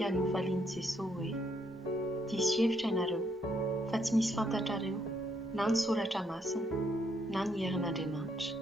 dia novalian'i Jesosy hoe diso hevitra ianareo fa tsy misy fantatrareo na ny soratra masina na ny herin'Andriamanitra.